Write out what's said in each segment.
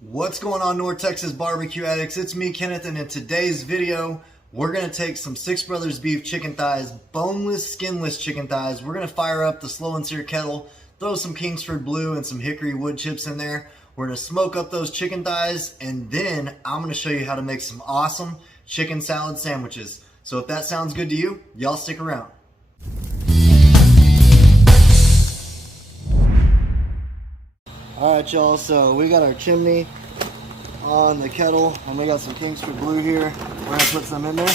What's going on, North Texas barbecue addicts? It's me, Kenneth, and in today's video, we're going to take some Six Brothers beef chicken thighs, boneless, skinless chicken thighs. We're going to fire up the slow and sear kettle, throw some Kingsford Blue and some hickory wood chips in there. We're going to smoke up those chicken thighs, and then I'm going to show you how to make some awesome chicken salad sandwiches. So if that sounds good to you, y'all stick around. Alright y'all, so we got our chimney on the kettle and we got some Kingsford Blue here. We're going to put some in there.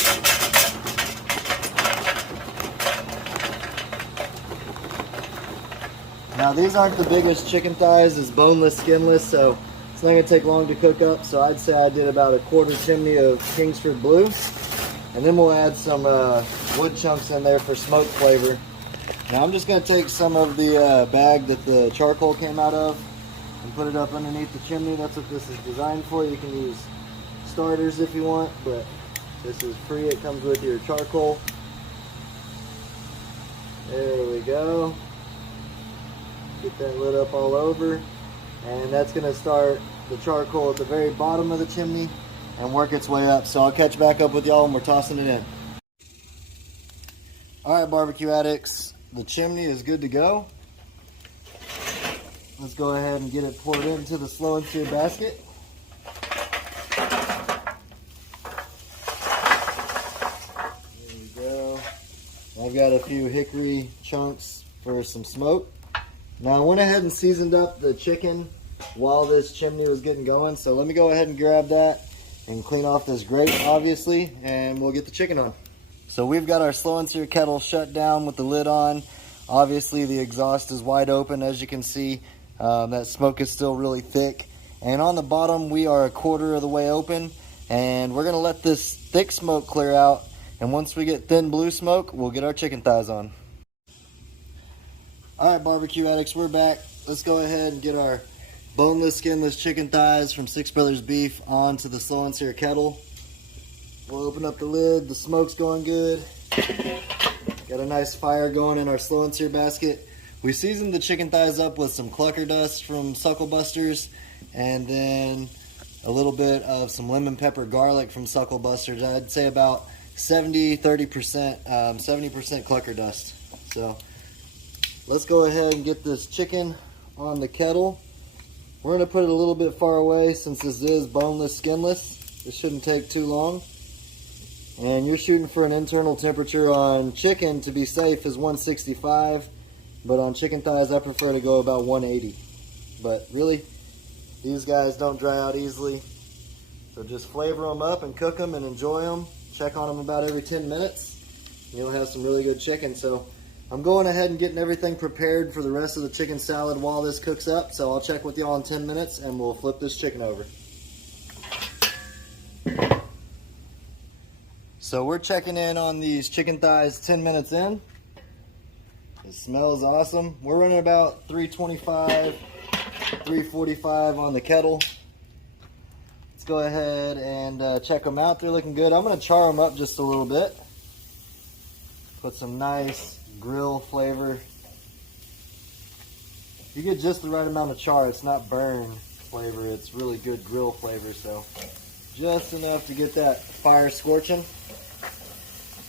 Now these aren't the biggest chicken thighs, it's boneless, skinless, so it's not going to take long to cook up. So I'd say I did about a quarter chimney of Kingsford Blue. And then we'll add some wood chunks in there for smoke flavor. Now I'm just going to take some of the bag that the charcoal came out of and put it up underneath the chimney. That's what this is designed for. You can use starters if you want, but this is free. It comes with your charcoal. There we go. Get that lit up all over. And that's going to start the charcoal at the very bottom of the chimney and work its way up. So I'll catch back up with y'all when we're tossing it in. Alright, barbecue addicts, the chimney is good to go. Let's go ahead and get it poured into the slow and sear basket. There we go. I've got a few hickory chunks for some smoke. Now I went ahead and seasoned up the chicken while this chimney was getting going, so let me go ahead and grab that and clean off this grate, obviously, and we'll get the chicken on. So we've got our slow and sear kettle shut down with the lid on. Obviously the exhaust is wide open, as you can see. That smoke is still really thick, and on the bottom we are a quarter of the way open, and we're gonna let this thick smoke clear out, and once we get thin blue smoke, we'll get our chicken thighs on. Alright, barbecue addicts, we're back. Let's go ahead and get our boneless, skinless chicken thighs from Six Brothers Beef onto the slow and sear kettle. We'll open up the lid. The smoke's going good. Got a nice fire going in our slow and sear basket. We seasoned the chicken thighs up with some clucker dust from Suckle Busters, and then a little bit of some lemon pepper garlic from Suckle Busters. I'd say about 70-30%, 70% clucker dust. So let's go ahead and get this chicken on the kettle. We're going to put it a little bit far away since this is boneless, skinless. It shouldn't take too long. And you're shooting for an internal temperature on chicken, to be safe, is 165. But on chicken thighs, I prefer to go about 180. But really, these guys don't dry out easily. So just flavor them up and cook them and enjoy them. Check on them about every 10 minutes. And you'll have some really good chicken. So I'm going ahead and getting everything prepared for the rest of the chicken salad while this cooks up. So I'll check with y'all in 10 minutes and we'll flip this chicken over. So we're checking in on these chicken thighs 10 minutes in. It smells awesome. We're running about 325, 345 on the kettle. Let's go ahead and check them out. They're looking good. I'm going to char them up just a little bit. Put some nice grill flavor. You get just the right amount of char. It's not burn flavor. It's really good grill flavor. So just enough to get that fire scorching.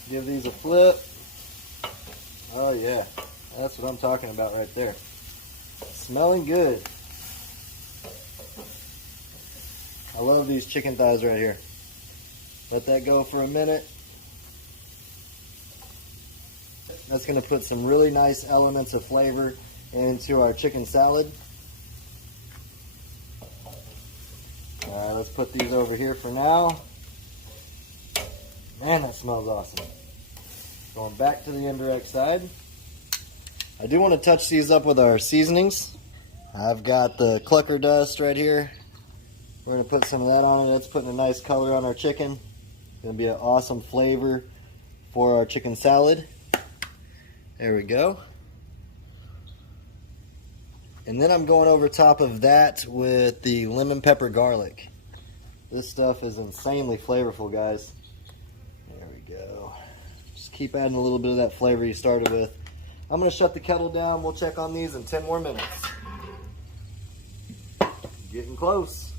Give these a flip. Oh yeah, that's what I'm talking about right there. Smelling good. I love these chicken thighs right here. Let that go for a minute. That's going to put some really nice elements of flavor into our chicken salad. Alright, let's put these over here for now. Man, that smells awesome. Going back to the indirect side. I do want to touch these up with our seasonings. I've got the clucker dust right here. We're going to put some of that on it. That's putting a nice color on our chicken. It's going to be an awesome flavor for our chicken salad. There we go. And then I'm going over top of that with the lemon pepper garlic. This stuff is insanely flavorful, guys. There we go. Just keep adding a little bit of that flavor you started with. I'm going to shut the kettle down. We'll check on these in 10 more minutes. Getting close.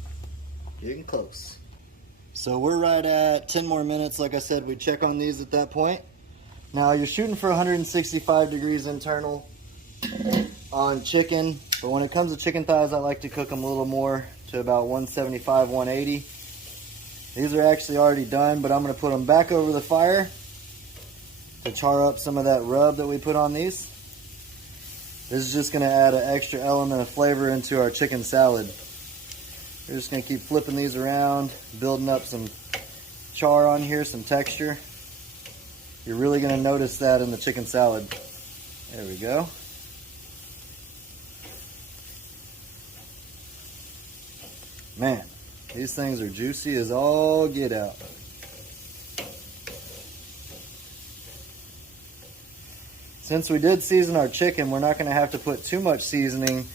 Getting close. So we're right at 10 more minutes. Like I said, we check on these at that point. Now you're shooting for 165 degrees internal on chicken, but when it comes to chicken thighs, I like to cook them a little more to about 175, 180. These are actually already done, but I'm going to put them back over the fire to char up some of that rub that we put on these. This is just going to add an extra element of flavor into our chicken salad. We're just going to keep flipping these around, building up some char on here, some texture. You're really going to notice that in the chicken salad. There we go. Man, these things are juicy as all get out. Since we did season our chicken, we're not going to have to put too much seasoning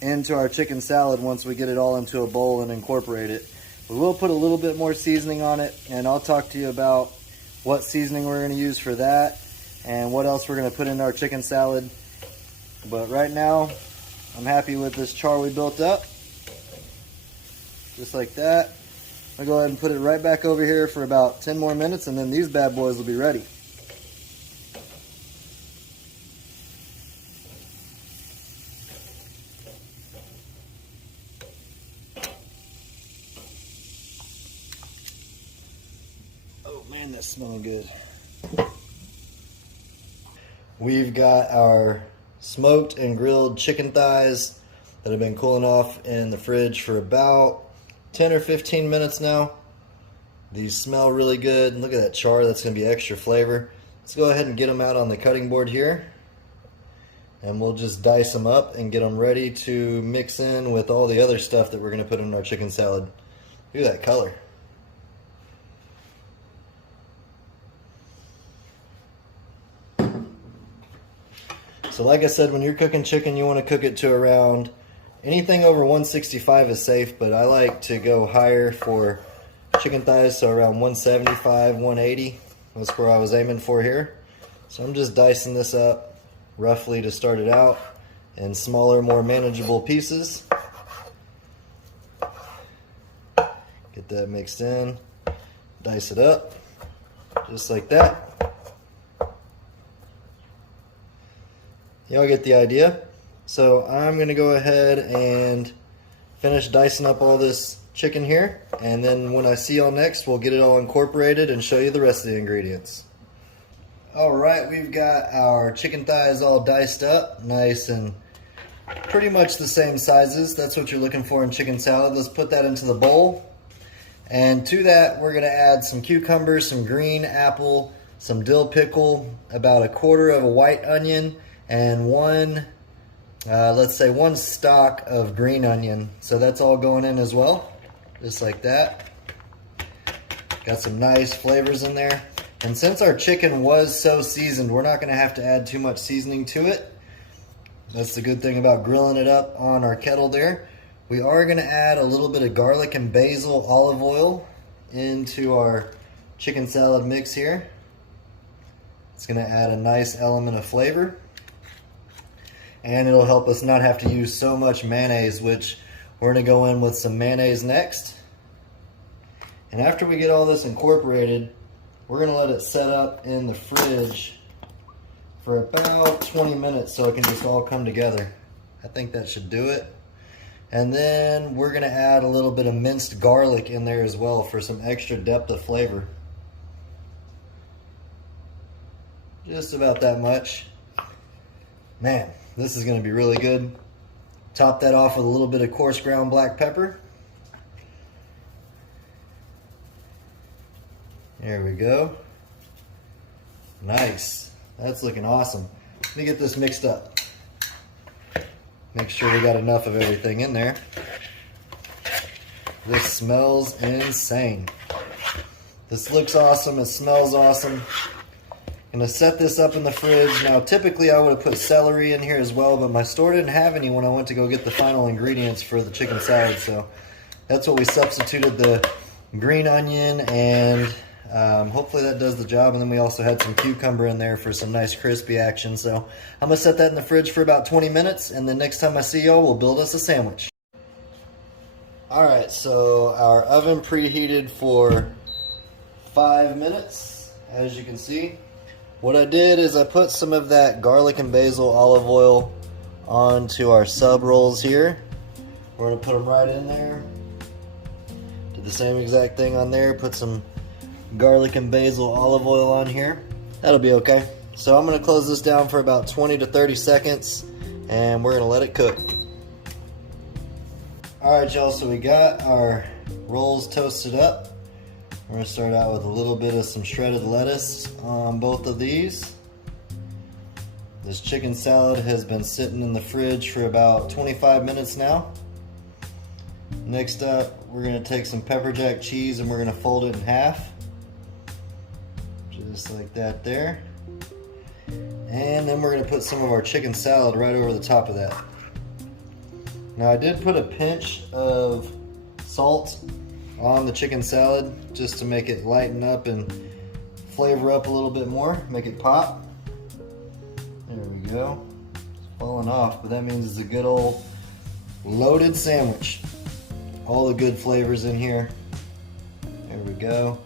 into our chicken salad once we get it all into a bowl and incorporate it. We will put a little bit more seasoning on it, and I'll talk to you about what seasoning we're going to use for that and what else we're going to put in our chicken salad. But right now, I'm happy with this char we built up. Just like that. I'll go ahead and put it right back over here for about 10 more minutes, and then these bad boys will be ready. Oh man, that's smelling good. We've got our smoked and grilled chicken thighs that have been cooling off in the fridge for about 10 or 15 minutes now. These smell really good. And look at that char, that's going to be extra flavor. Let's go ahead and get them out on the cutting board here. And we'll just dice them up and get them ready to mix in with all the other stuff that we're going to put in our chicken salad. Look at that color. So like I said, when you're cooking chicken, you want to cook it to around, anything over 165 is safe, but I like to go higher for chicken thighs, so around 175, 180. That's where I was aiming for here. So I'm just dicing this up roughly to start it out in smaller, more manageable pieces. Get that mixed in, dice it up, just like that. Y'all get the idea. So I'm going to go ahead and finish dicing up all this chicken here, and then when I see y'all next, we'll get it all incorporated and show you the rest of the ingredients. Alright, we've got our chicken thighs all diced up, nice and pretty much the same sizes. That's what you're looking for in chicken salad. Let's put that into the bowl. And to that, we're going to add some cucumbers, some green apple, some dill pickle, about a quarter of a white onion, and let's say one stalk of green onion. So that's all going in as well, just like that. Got some nice flavors in there. And since our chicken was so seasoned, we're not going to have to add too much seasoning to it. That's the good thing about grilling it up on our kettle there. We are going to add a little bit of garlic and basil olive oil into our chicken salad mix here. It's going to add a nice element of flavor. And it'll help us not have to use so much mayonnaise, which we're going to go in with some mayonnaise next. And after we get all this incorporated, we're going to let it set up in the fridge for about 20 minutes so it can just all come together. I think that should do it. And then we're going to add a little bit of minced garlic in there as well for some extra depth of flavor. Just about that much. Man, this is going to be really good. Top that off with a little bit of coarse ground black pepper. There we go. Nice. That's looking awesome. Let me get this mixed up. Make sure we got enough of everything in there. This smells insane. This looks awesome. It smells awesome. I'm going to set this up in the fridge. Now, typically I would have put celery in here as well, but my store didn't have any when I went to go get the final ingredients for the chicken salad, so that's what we substituted, the green onion, and hopefully that does the job. And then we also had some cucumber in there for some nice crispy action. So I'm going to set that in the fridge for about 20 minutes, and then next time I see y'all, we'll build us a sandwich. Alright, so our oven preheated for 5 minutes, as you can see. What I did is I put some of that garlic and basil olive oil onto our sub rolls here. We're going to put them right in there. Did the same exact thing on there, put some garlic and basil olive oil on here. That'll be okay. So I'm going to close this down for about 20 to 30 seconds and we're going to let it cook. Alright y'all, so we got our rolls toasted up. We're going to start out with a little bit of some shredded lettuce on both of these. This chicken salad has been sitting in the fridge for about 25 minutes now. Next up, we're going to take some pepper jack cheese and we're going to fold it in half. Just like that there. And then we're going to put some of our chicken salad right over the top of that. Now I did put a pinch of salt on the chicken salad just to make it lighten up and flavor up a little bit more, make it pop. There we go. It's falling off, but that means it's a good old loaded sandwich. All the good flavors in here. There we go.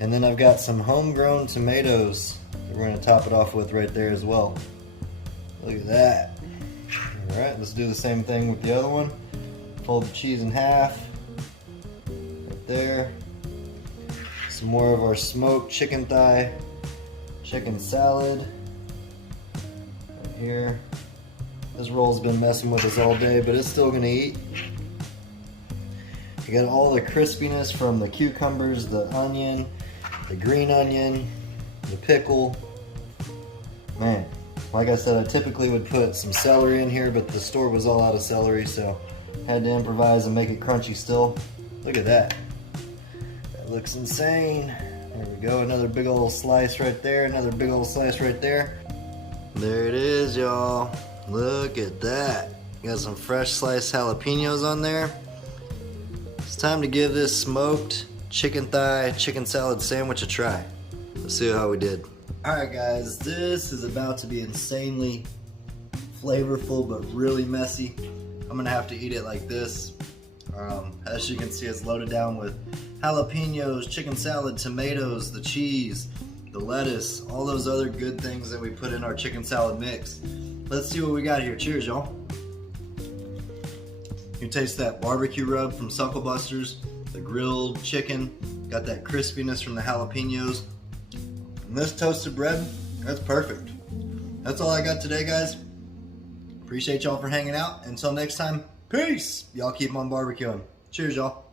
And then I've got some homegrown tomatoes that we're going to top it off with right there as well. Look at that. Alright, let's do the same thing with the other one. Fold the cheese in half. Right there. Some more of our smoked chicken thigh, chicken salad. Right here. This roll's been messing with us all day, but it's still going to eat. You got all the crispiness from the cucumbers, the onion, the green onion, the pickle. Man, like I said, I typically would put some celery in here, but the store was all out of celery, so had to improvise and make it crunchy still. Look at that. That looks insane. There we go, another big old slice right there, another big old slice right there. There it is, y'all. Look at that. Got some fresh sliced jalapenos on there. It's time to give this smoked chicken thigh chicken salad sandwich a try. Let's see how we did. Alright guys, this is about to be insanely flavorful but really messy. I'm gonna have to eat it like this. As you can see, it's loaded down with jalapenos, chicken salad, tomatoes, the cheese, the lettuce, all those other good things that we put in our chicken salad mix. Let's see what we got here. Cheers, y'all. You taste that barbecue rub from Suckle Busters, the grilled chicken, got that crispiness from the jalapenos. And this toasted bread, that's perfect. That's all I got today, guys. Appreciate y'all for hanging out. Until next time, peace. Y'all keep on barbecuing. Cheers, y'all.